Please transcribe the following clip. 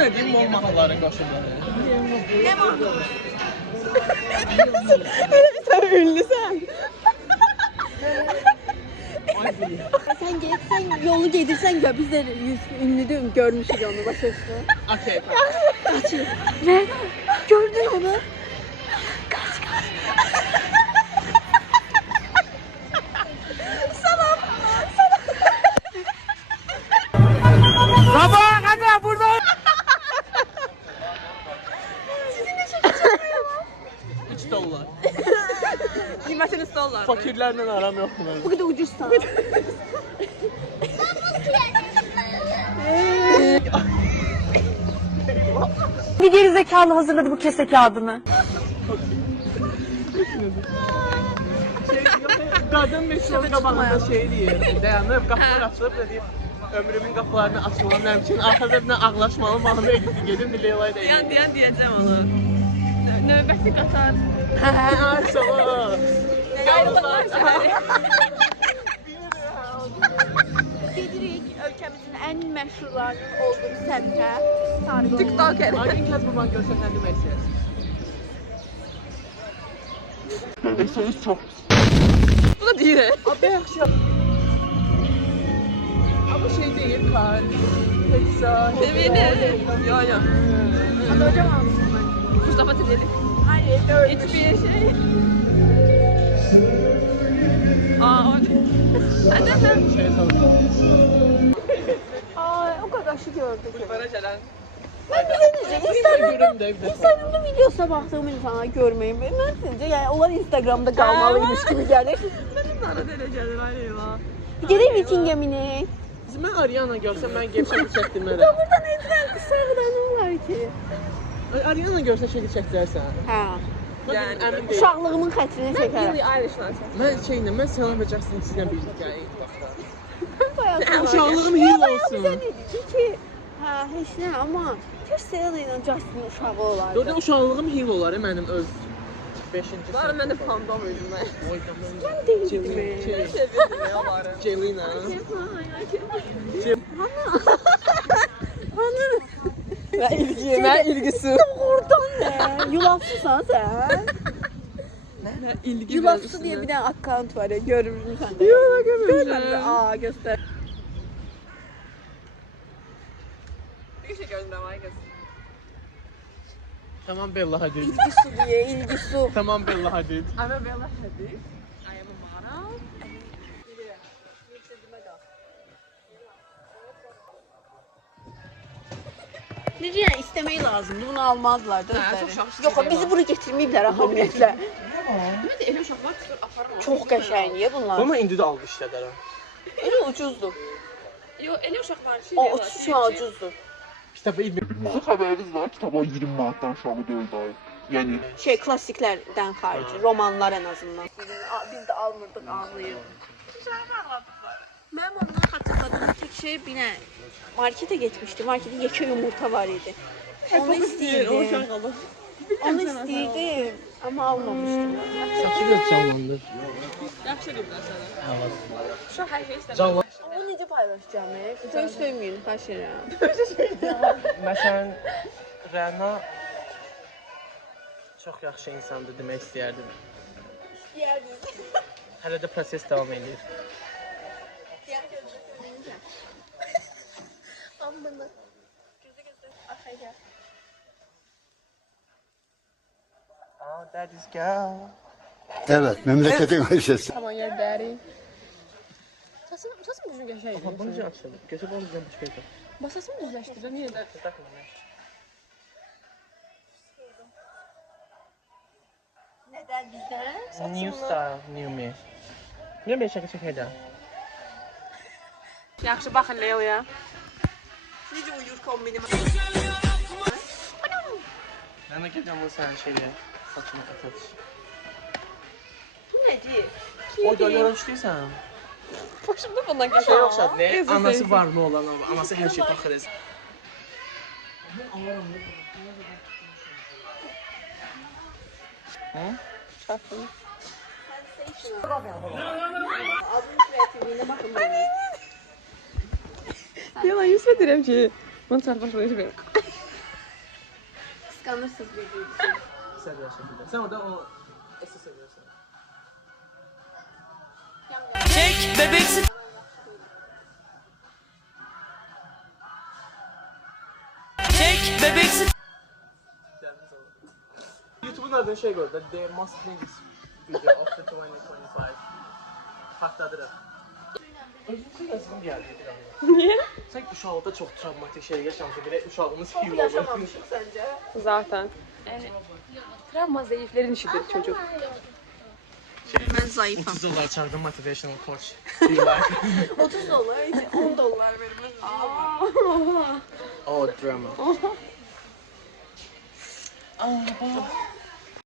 Sevmediğim mol mahalların qoşulları. Ne mahnı? Sen ünlüsən. Sen yolu gedirsen ya biz de ünlü görmüşüz onu başarısı. Okey. Kaçıyor. Nerede? Gördün onu. Kaç. Sabaha kadar burada. $3. Qiymətini stollar. Fakirlerle aram yok mu? Bu kadar ucuzsan. Bir geri zekalı hazırladı bu kese kağıdını. Kadın meşhur qabağında şey deyir. Dayanıb, qapılar açılıb da deyir. Ömrümün qapılarını açılmam için arkada bir ağlaşmalı mahnı editi gedim bir Leyla'ya da edin. Deyəcəm onu. Növbəti qatar. Aşağı. Ayrılıqlar şəhəri. Gedirik ülkemizin en meşhurlarının olduğu semte. TikTok evi. Aydın Kəzbaban görsən nə demək istəyirsən? Demək çox. Bu da deyir. Abi yaxşı. Ama şey değil kar. Pizza. Sevini. Yo. Hocam aldım. Mustafa Tezeli. Hayır. Hiçbir şey. Orada. Hadi. Şey sorayım. Ay o kadar şey gördük. Bara gələn. Ben bize Görüm de. Instagram'da videosuna baktığım insanlar görmeyin. Ben sizce yani onlar Instagram'da kalmalıymış gibi gelir. Mənim arada elə gəlir, ay eyvah. Gidelim Viking gemine. Mən Ariana görsəm mən gevşək çəkdirmərəm. Ya burada ne güzel kısırdan var ki. Ariana görsə şəkil çəkdirərsən. Ha. Yani. Əmin deyil. Uşaqlığımın xətrini çəkərəm. Billie Eilish'la çək. Mən şeylə, mən Salam və Justin sizlə birlik yəni ilk vaxtda. Uşaqlığım Uşaqlığım hil olsun. ki, ha heç nə amma keş Selena ilə Justin uşağı olardı. Orada uşaqlığım hil olar mənim öz 5-ci. Var mən də fandom idim mən. Mən deyildim. Sevirdim ya onları. Jelina. Hanı? Mən ilgisi. Oradan ne? Yulafsızsan sen. Nə ilgi Yulafsı diye bir tane account var ya görür müsən də? Yox, görmürəm. Aa göster. Bir şey görürəm ay qız. Tamam Bella hadi. İlgi su diye ilgi su. Tamam Bella hadi. Ana Bella Hadid. I am a model. Necə yəni istemeyi lazımdı. Bunu almazlardı. Hə, özləri. çox şanslı Yox, şeylər bizi var. bura gətirməyiblər ahamiyyətlə. Mən də elə uşaqlar çıxır aparır. Çox qəşəngdir bunlar. Ama indi də aldı işlədərəm. Elə ucuzdur. Yo, elə uşaqlar şey O deyirlər. 30 manat ucuzdur. Kitabı ilmi. Bizim haberimiz var. Kitaba 20 manattan aşağı değil daha. Yani Şey klassiklərdən xarici, romanlar ən azından. Biz də almırdıq, ağlayırdıq. Mənim ondan xatırladığım tek şey bir nə markete getmişdi. Markette yekə yumurta var idi. Onu istəyirdim. Onu istəyirdim amma almamışdım. Saçı da canlandır. Yaxşı qızlar sənə. Evet. Uşaq hər şey istəyir. Canlan. Onu necə paylaşacağam? Söz söyləməyin, xahiş edirəm. Məsələn, Rəna çox yaxşı insandır demək istəyərdim. Hələ də proses davam edir. Amma gözə gözə arxaya gəl. Oh, that is girl. Evet, memleketin Ayşe'si. Come on, you're daddy. Saçım düzgün qəşəngdir. Aha, bunu açdım. Gözə bunu başqa. Basasını düzləşdirirəm yenə də. Nədən bizdən? New style, new me. Niyə belə şəkil çəkəcəm? Yaxşı baxın Leo'ya. Necə uyur kombinim? Rəna gedəm o sən şeyə, saçını atış. Bu necə? O da görmüşdüysən. Başımda bundan Şey qəşəng. oxşadı, ne? Anası var mı olan, anası hər şey baxırız. Hı? Çatdım. Adın kreativliyinə baxın mənim. Yalan yüz deyirəm ki, mən çarpışmayı sevirəm. kıskanırsınız birbirinizi. Seviyor şekilde. Sen orada o esi seviyorsun. Çek bebeksi. Çek bebeksi. YouTube'un adını şey gördü. The Most Things Video of the 2025. Hakkıdır. Özümüzün yazılım geldi. Niye? Sen uşaqlıqda çox travmatik şey yaşamışsın. Belə uşaqlığımız heal olur. Yaşamamışık sence? Zaten. Yani travma zayıflerin işidir çocuk. Ben zayıfım. 30 dolar çağırdım motivational coach. Heal life. 30 dolar, 10 dolar vermez. Oh, drama. Aa, bak.